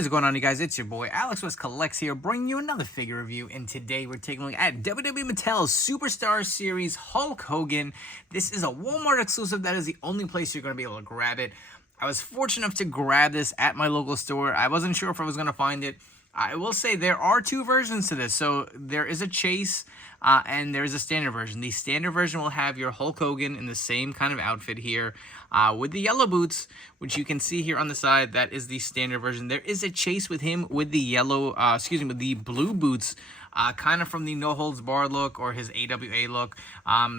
What is going on, you guys? It's your boy Alex West Collects here, bringing you another figure review. And today we're taking a look at WWE Mattel's Superstars Series Hulk Hogan. This is a Walmart exclusive. That is the only place you're going to be able to grab it. I was fortunate enough to grab this at my local store. I wasn't sure if I was going to find it. I will say there are two versions to this. So there is a chase and there is a standard version. The standard version will have your Hulk Hogan in the same kind of outfit here with the yellow boots, which you can see here on the side. That is the standard version. There is a chase with him with the yellow, with the blue boots, kind of from the no holds barred look or his AWA look.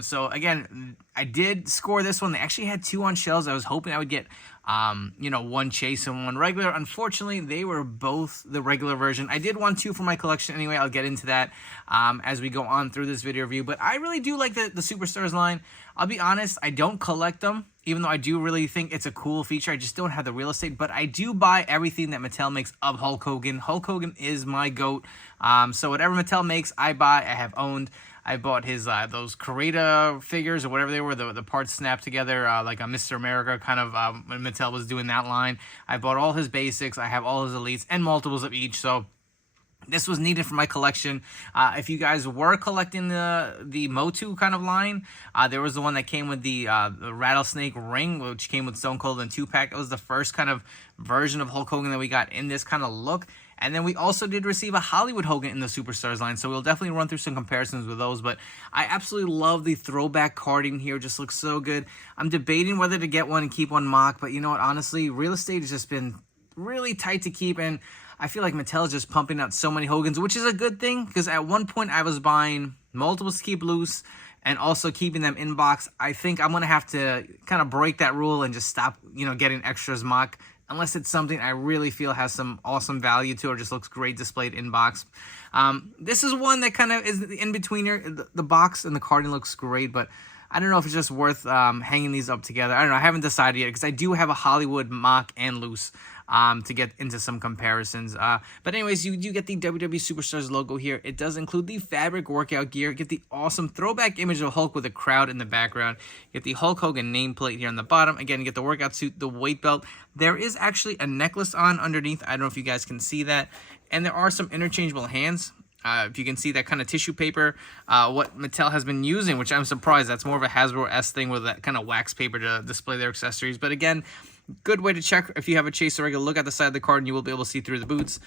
So again, I did score this one. They actually had two on shelves. I was hoping I would get one chase and one regular. Unfortunately, they were both the regular version. I did want two for my collection anyway. I'll get into that as we go on through this video review. But I really do like the Superstars line. I'll be honest, I don't collect them, even though I do really think it's a cool feature. I just don't have the real estate. But I do buy everything that Mattel makes of Hulk Hogan. Hulk Hogan is my GOAT. So whatever Mattel makes, I buy, I have owned. I bought his those Creator figures or whatever they were, the parts snapped together like a Mr. America kind of when Mattel was doing that line. I bought all his basics. I have all his elites and multiples of each. So this was needed for my collection. If you guys were collecting the Motu kind of line, there was the one that came with the rattlesnake ring, which came with Stone Cold and 2-pack. It was the first kind of version of Hulk Hogan that we got in this kind of look. And then we also did receive a Hollywood Hogan in the Superstars line, so we'll definitely run through some comparisons with those. But I absolutely love the throwback carding here. Just looks so good. I'm debating whether to get one and keep one mock, but you know what? Honestly, real estate has just been really tight to keep, and I feel like Mattel is just pumping out so many Hogans, which is a good thing, because at one point I was buying multiples to keep loose and also keeping them in box. I think I'm going to have to kind of break that rule and just stop, getting extras mock, unless it's something I really feel has some awesome value to it or just looks great displayed in box. This is one that kind of is in between here. The box and the carding looks great, but I don't know if it's just worth hanging these up together. I don't know. I haven't decided yet because I do have a Hollywood mock and loose to get into some comparisons. But anyways, you do get the WWE Superstars logo here. It does include the fabric workout gear. Get the awesome throwback image of Hulk with a crowd in the background. Get the Hulk Hogan nameplate here on the bottom. Again, you get the workout suit, the weight belt. There is actually a necklace on underneath. I don't know if you guys can see that. And there are some interchangeable hands. If you can see that kind of tissue paper, what Mattel has been using, which I'm surprised. That's more of a Hasbro-esque thing with that kind of wax paper to display their accessories. But again, good way to check if you have a chase or regular. Look at the side of the card and you will be able to see through the boots.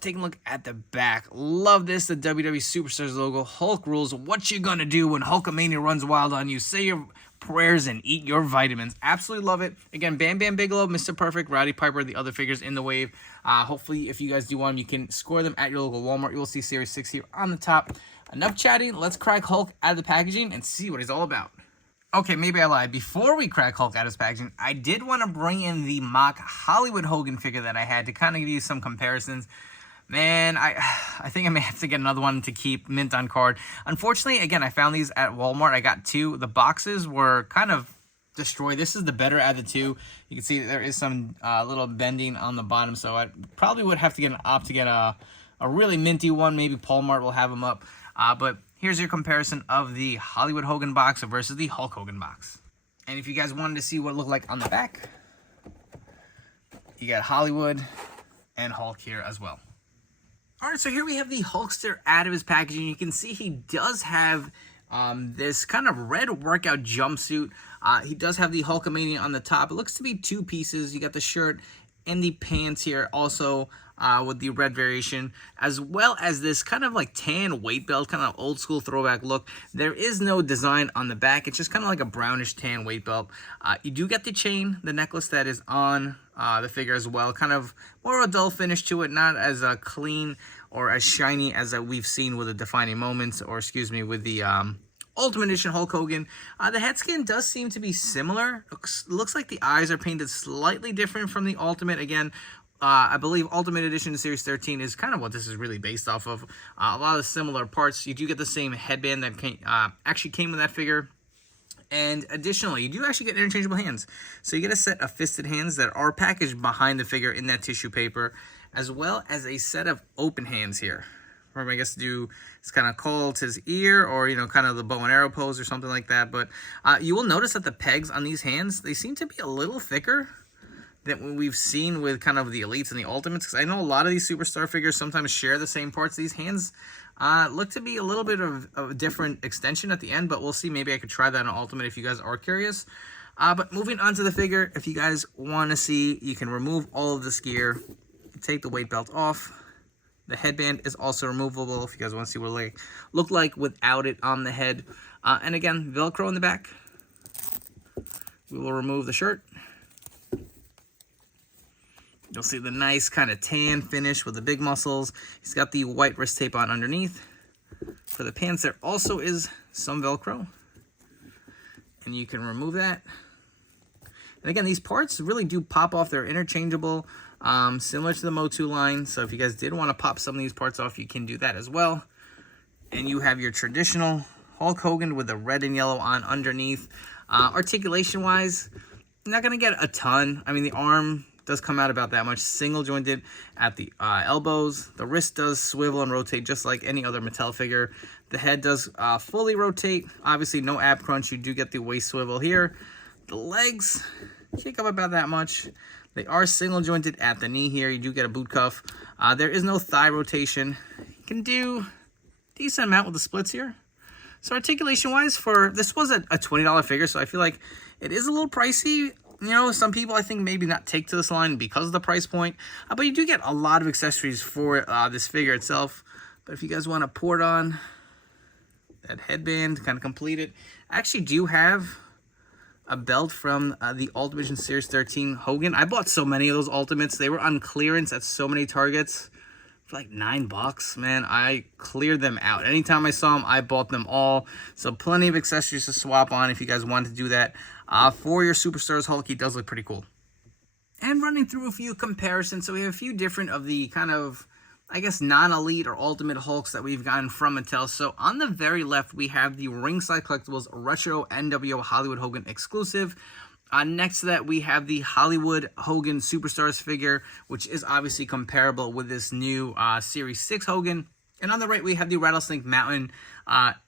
Taking a look at the back. Love this, the WWE Superstars logo. Hulk rules. What you gonna do when Hulkamania runs wild on you? Say your prayers and eat your vitamins. Absolutely love it. Again, Bam Bam Bigelow, Mr. Perfect, Rowdy Piper, the other figures in the wave. Hopefully, if you guys do want them, you can score them at your local Walmart. You will see Series 6 here on the top. Enough chatting. Let's crack Hulk out of the packaging and see what he's all about. Okay, maybe I lied. Before we crack Hulk out of his packaging, I did want to bring in the mock Hollywood Hogan figure that I had to kind of give you some comparisons. Man, I think I may have to get another one to keep mint on card. Unfortunately, again, I found these at Walmart. I got two. The boxes were kind of destroyed. This is the better out of the two. You can see there is some little bending on the bottom, so I probably would have to get an opt to get a really minty one. Maybe Walmart will have them up. But here's your comparison of the Hollywood Hogan box versus the Hulk Hogan box. And if you guys wanted to see what it looked like on the back, you got Hollywood and Hulk here as well. All right, so here we have the Hulkster out of his packaging. You can see he does have this kind of red workout jumpsuit. He does have the Hulkamania on the top. It looks to be two pieces. You got the shirt and the pants here also with the red variation, as well as this kind of like tan weight belt, kind of old school throwback look. There is no design on the back. It's just kind of like a brownish tan weight belt. You do get the chain, the necklace that is on the figure as well. Kind of more of a dull finish to it, not as clean or as shiny as we've seen with the Defining Moments, or excuse me, with the Ultimate Edition Hulk Hogan. The head scan does seem to be similar. Looks like the eyes are painted slightly different from the Ultimate. Again, I believe Ultimate Edition Series 13 is kind of what this is really based off of. A lot of similar parts. You do get the same headband that actually came with that figure. And additionally, you do actually get interchangeable hands. So you get a set of fisted hands that are packaged behind the figure in that tissue paper, as well as a set of open hands here. Or I guess do it's kind of called his ear, or kind of the bow and arrow pose or something like that. But you will notice that the pegs on these hands, they seem to be a little thicker than we've seen with kind of the elites and the ultimates, because I know a lot of these superstar figures sometimes share the same parts. These hands look to be a little bit of a different extension at the end, but we'll see. Maybe I could try that on ultimate if you guys are curious. But moving on to the figure, if you guys want to see, you can remove all of this gear, take the weight belt off. The headband is also removable if you guys want to see what it look like without it on the head. And again, Velcro in the back. We will remove the shirt. You'll see the nice kind of tan finish with the big muscles. He's got the white wrist tape on underneath. For the pants, there also is some Velcro. And you can remove that. And again, these parts really do pop off. They're interchangeable, similar to the Motu line. So if you guys did want to pop some of these parts off, you can do that as well. And you have your traditional Hulk Hogan with the red and yellow on underneath. Articulation-wise, not going to get a ton. I mean, the arm does come out about that much, single jointed at the elbows. The wrist does swivel and rotate just like any other Mattel figure. The head does fully rotate. Obviously no ab crunch. You do get the waist swivel here. The legs kick up about that much. They are single jointed at the knee here. You do get a boot cuff. There is no thigh rotation. You can do a decent amount with the splits here. So articulation wise, for this was a $20 figure, so I feel like it is a little pricey. You know, some people I think maybe not take to this line because of the price point. But you do get a lot of accessories for this figure itself. But if you guys want to pour it on, that headband to kind of complete it. I actually do have a belt from the Ultimate Edition Series 13 Hogan. I bought so many of those Ultimates. They were on clearance at so many Targets for like $9. Man, I cleared them out. Anytime I saw them, I bought them all. So plenty of accessories to swap on if you guys want to do that. For your Superstars Hulk, he does look pretty cool. And running through a few comparisons, so we have a few different of the kind of, I guess, non-elite or ultimate Hulks that we've gotten from Mattel. So on the very left, we have the Ringside Collectibles Retro NWO Hollywood Hogan exclusive. Next to that, we have the Hollywood Hogan Superstars figure, which is obviously comparable with this new Series 6 Hogan. And on the right, we have the Rattlesnake Mountain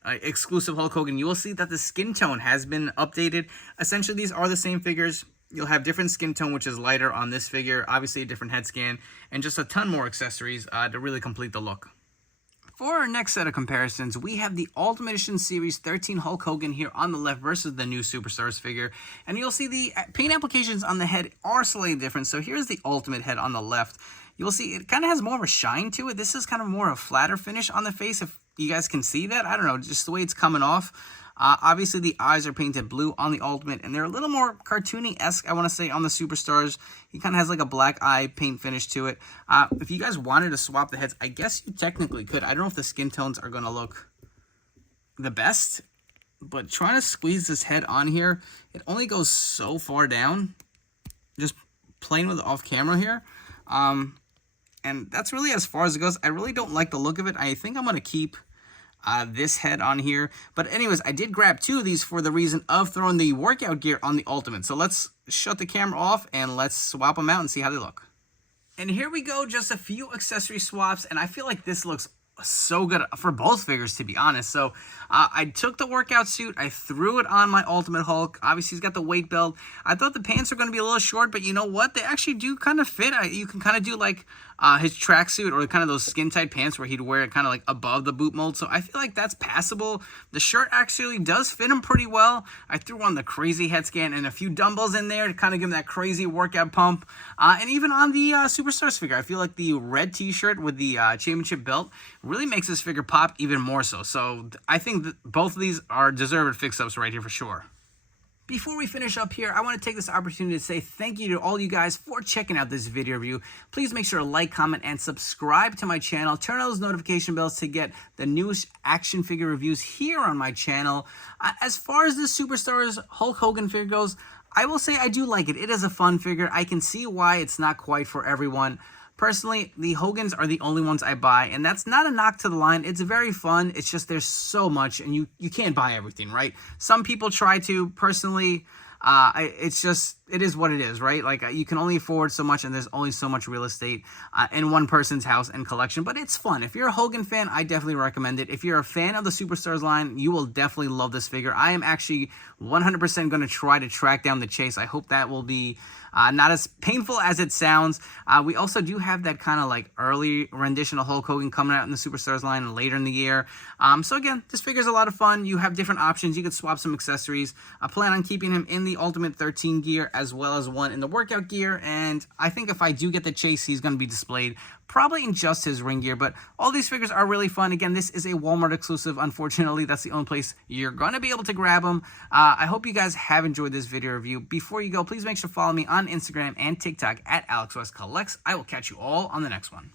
exclusive Hulk Hogan. You will see that the skin tone has been updated. Essentially, these are the same figures. You'll have different skin tone, which is lighter on this figure. Obviously, a different head scan. And just a ton more accessories to really complete the look. For our next set of comparisons, we have the Ultimate Edition Series 13 Hulk Hogan here on the left versus the new Superstars figure. And you'll see the paint applications on the head are slightly different. So here's the Ultimate head on the left. You'll see it kind of has more of a shine to it. This is kind of more a flatter finish on the face, if you guys can see that. I don't know, just the way it's coming off. Obviously, the eyes are painted blue on the Ultimate, and they're a little more cartoony-esque, I want to say, on the Superstars. He kind of has like a black eye paint finish to it. If you guys wanted to swap the heads, I guess you technically could. I don't know if the skin tones are going to look the best, but trying to squeeze this head on here, it only goes so far down. Just playing with it off camera here. And that's really as far as it goes. I really don't like the look of it. I think I'm going to keep this head on here. But anyways, I did grab two of these for the reason of throwing the workout gear on the Ultimate. So let's shut the camera off and let's swap them out and see how they look. And here we go, just a few accessory swaps. And I feel like this looks so good for both figures, to be honest. So I took the workout suit, I threw it on my Ultimate Hulk. Obviously he's got the weight belt. I thought the pants were going to be a little short, but you know what, they actually do kind of fit. You can kind of do like his tracksuit or kind of those skin tight pants where he'd wear it kind of like above the boot mold. So I feel like that's passable. The shirt actually does fit him pretty well. I threw on the crazy head scan and a few dumbbells in there to kind of give him that crazy workout pump. And even on the Superstars figure, I feel like the red t-shirt with the championship belt really makes this figure pop even more so. So I think that both of these are deserved fix-ups right here for sure. Before we finish up here, I want to take this opportunity to say thank you to all you guys for checking out this video review. Please make sure to like, comment, and subscribe to my channel. Turn on those notification bells to get the newest action figure reviews here on my channel. As far as the Superstars Hulk Hogan figure goes, I will say I do like it. It is a fun figure. I can see why it's not quite for everyone. Personally, the Hogans are the only ones I buy, and that's not a knock to the line. It's very fun. It's just there's so much, and you can't buy everything, right? Some people try to. Personally, it's just it is what it is, right? Like you can only afford so much, and there's only so much real estate in one person's house and collection. But it's fun. If you're a Hogan fan, I definitely recommend it. If you're a fan of the Superstars line, you will definitely love this figure. I am actually 100% going to try to track down the Chase. I hope that will be not as painful as it sounds. We also do have that kind of like early rendition of Hulk Hogan coming out in the Superstars line later in the year. So again, this figure's a lot of fun. You have different options. You could swap some accessories. I plan on keeping him in the Ultimate 13 gear as well as one in the workout gear. And I think if I do get the Chase, he's going to be displayed probably in just his ring gear. But all these figures are really fun. Again, this is a Walmart exclusive. Unfortunately, that's the only place you're going to be able to grab them. I hope you guys have enjoyed this video review. Before you go, please make sure to follow me on Instagram and TikTok at AlexWestCollects. I will catch you all on the next one.